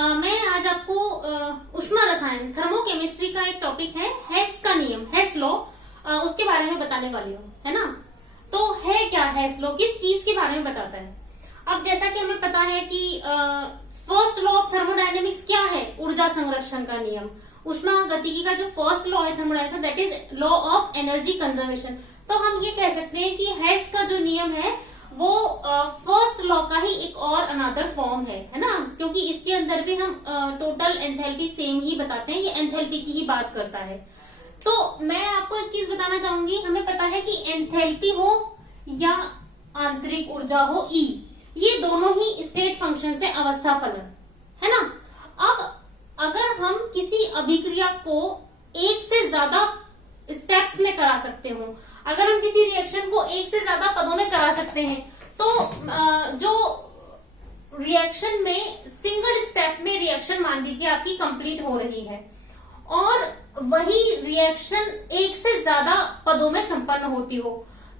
मैं आज आपको ऊष्मा रसायन थर्मोकेमिस्ट्री का एक टॉपिक है हेस का नियम, हेस लॉ, उसके बारे में बताने वाली हूँ, है ना। तो है क्या हेस लॉ, किस चीज के बारे में बताता है। अब जैसा कि हमें पता है कि फर्स्ट लॉ ऑफ थर्मोडायनेमिक्स क्या है, ऊर्जा संरक्षण का नियम। ऊष्मा गतिकी का जो फर्स्ट लॉ है thermodynamics, that is law of energy conservation. तो हम ये कह सकते हैं कि हेस का जो नियम है वो फर्स्ट लॉ का ही एक और अनदर फॉर्म है ना, क्योंकि इसके अंदर भी हम टोटल एंथैल्पी सेम ही बताते हैं, ये एंथैल्पी की ही बात करता है। तो मैं आपको एक चीज बताना चाहूंगी, हमें पता है कि एंथैल्पी हो या आंतरिक ऊर्जा हो ई, ये दोनों ही स्टेट फंक्शन से अवस्था फलन है ना। अब अगर हम किसी अभिक्रिया को एक से ज्यादा स्टेप्स में करा सकते हो, अगर हम किसी रिएक्शन को एक से ज्यादा पदों में करा सकते हैं, तो जो रिएक्शन में सिंगल स्टेप में रिएक्शन मान लीजिए आपकी कंप्लीट हो रही है और वही रिएक्शन एक से ज्यादा पदों में संपन्न होती हो,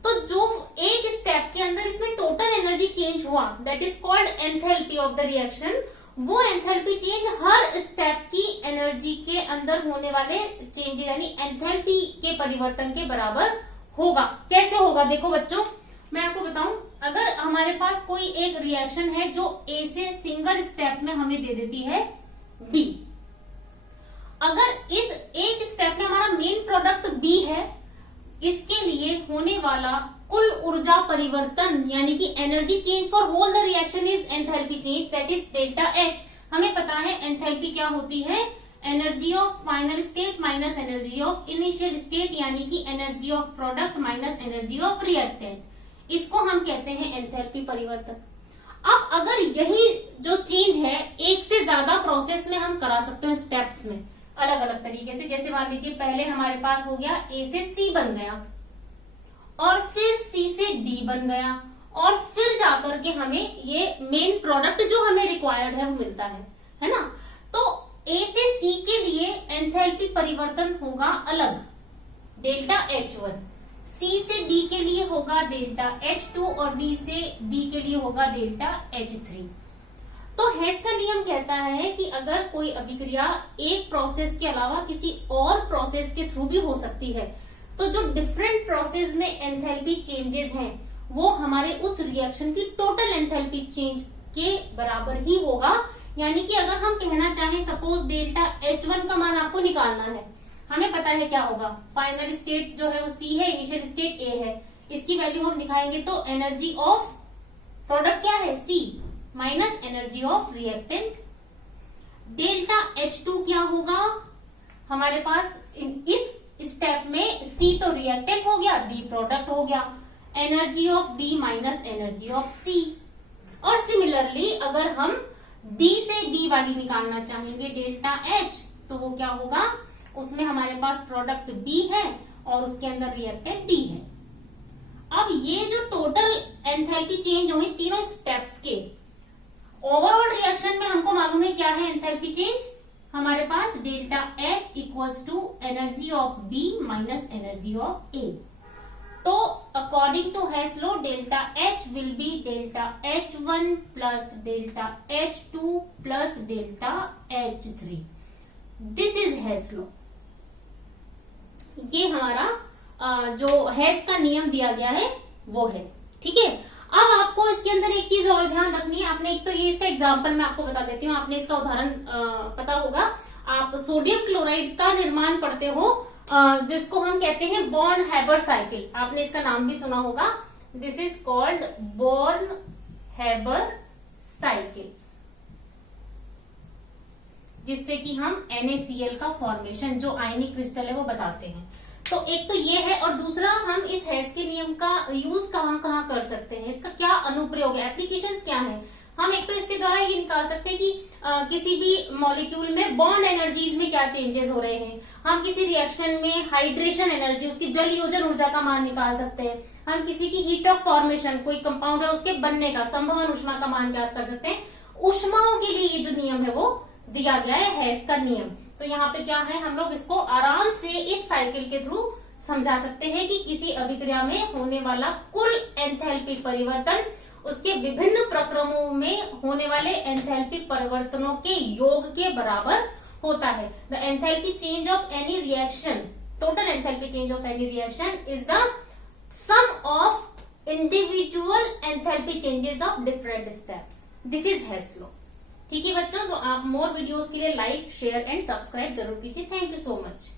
तो जो एक स्टेप के अंदर इसमें टोटल एनर्जी चेंज हुआ, that is called enthalpy of the reaction. वो एंथैल्पी चेंज हर स्टेप की एनर्जी के अंदर होने वाले चेंज यानी एंथैल्पी के परिवर्तन के बराबर होगा। कैसे होगा, देखो बच्चों मैं आपको बताऊं, अगर हमारे पास कोई एक रिएक्शन है जो ए से सिंगल स्टेप में हमें दे देती है बी, अगर इस एक स्टेप में हमारा मेन प्रोडक्ट बी है, इसके लिए होने वाला कुल ऊर्जा परिवर्तन यानी कि energy change for whole the reaction is enthalpy change, that is delta H. हमें पता है एंथैल्पी क्या होती है, energy of final state minus energy of initial state, यानी कि energy of product minus energy of reactant, इसको हम कहते हैं एंथैल्पी परिवर्तन। अब अगर यही जो चेंज है एक से ज्यादा प्रोसेस में हम करा सकते हैं, स्टेप्स में अलग अलग तरीके से, जैसे मान लीजिए पहले हमारे पास हो गया ए से सी बन गया और फिर सी से डी बन गया और फिर जाकर के हमें ये मेन प्रोडक्ट जो हमें रिक्वायर्ड है वो मिलता है ना। तो ए से सी के लिए एंथैल्पी परिवर्तन होगा अलग, डेल्टा H1, सी से डी के लिए होगा डेल्टा H2 और डी से बी के लिए होगा डेल्टा H3। तो हेस का नियम कहता है कि अगर कोई अभिक्रिया एक प्रोसेस के अलावा किसी और प्रोसेस के थ्रू भी हो सकती है, तो जो डिफरेंट प्रोसेस में एंथैल्पी चेंजेस हैं वो हमारे उस रिएक्शन की टोटल एंथैल्पी चेंज के बराबर ही होगा। यानी कि अगर हम कहना चाहें सपोज डेल्टा H1 का मान आपको निकालना है, हमें पता है क्या होगा, फाइनल स्टेट जो है वो C है, इनिशियल स्टेट A है, इसकी वैल्यू हम दिखाएंगे तो एनर्जी ऑफ प्रोडक्ट क्या है C minus energy of reactant. Delta H2 क्या होगा, हमारे पास इस स्टेप में C तो रिएक्टेंट हो गया, D प्रोडक्ट हो गया, energy of D minus energy of C। और सिमिलरली अगर हम B से B वाली निकालना चाहेंगे डेल्टा H, तो वो क्या होगा, उसमें हमारे पास प्रोडक्ट B है और उसके अंदर रिएक्टेंट D है। अब ये जो टोटल एंथैल्पी चेंज हुई तीनों स्टेप्स के, ओवरऑल रिएक्शन में हमको मालूम है क्या है एंथैल्पी चेंज, हमारे पास delta H equals to energy of B minus energy of A। तो according to Hess law delta H will be delta H1 plus delta H2 plus delta H3। This is Hess law. ये हमारा जो हेस का नियम दिया गया है वो है, ठीक है। अब आपको इसके अंदर एक चीज और ध्यान रखनी है, आपने एक तो ये इसका एग्जांपल मैं आपको बता देती हूँ, आपने इसका उदाहरण पता होगा, आप सोडियम क्लोराइड का निर्माण पढ़ते हो जिसको हम कहते हैं बॉर्न हैबर साइकिल, आपने इसका नाम भी सुना होगा, this is called born Haber cycle, जिससे कि हम NaCl का फॉर्मेशन जो आयनिक क्रिस्टल है वो बताते हैं। तो एक तो ये है, और दूसरा हम इस हेस के नियम का यूज कहाँ कहाँ कर सकते हैं, इसका क्या अनुप्रयोग है, एप्लीकेशंस क्या है। हम एक तो इसके द्वारा ये निकाल सकते हैं कि किसी भी मॉलिक्यूल में बॉन्ड एनर्जीज में क्या चेंजेस हो रहे हैं, हम किसी रिएक्शन में हाइड्रेशन एनर्जी, उसकी जल योजन ऊर्जा का मान निकाल सकते हैं, हम किसी की हीट ऑफ फॉर्मेशन, कोई कंपाउंड है उसके बनने का संभवन ऊष्मा का मान ज्ञात कर सकते हैं। ऊष्माओं के लिए ये जो नियम है वो दिया गया है हेस का नियम। तो यहाँ पे क्या है, हम लोग इसको आराम से इस साइकिल के थ्रू समझा सकते हैं कि किसी अभिक्रिया में होने वाला कुल एंथैल्पी परिवर्तन उसके विभिन्न प्रक्रमों में होने वाले वाले एंथैल्पी परिवर्तनों के योग के बराबर होता है। The enthalpy change of any reaction, total enthalpy change of any reaction is the sum of individual enthalpy changes of different steps. This is Hess law. ठीक है बच्चों, तो आप मोर वीडियोस के लिए लाइक, शेयर एंड सब्सक्राइब जरूर कीजिए। Thank you so much.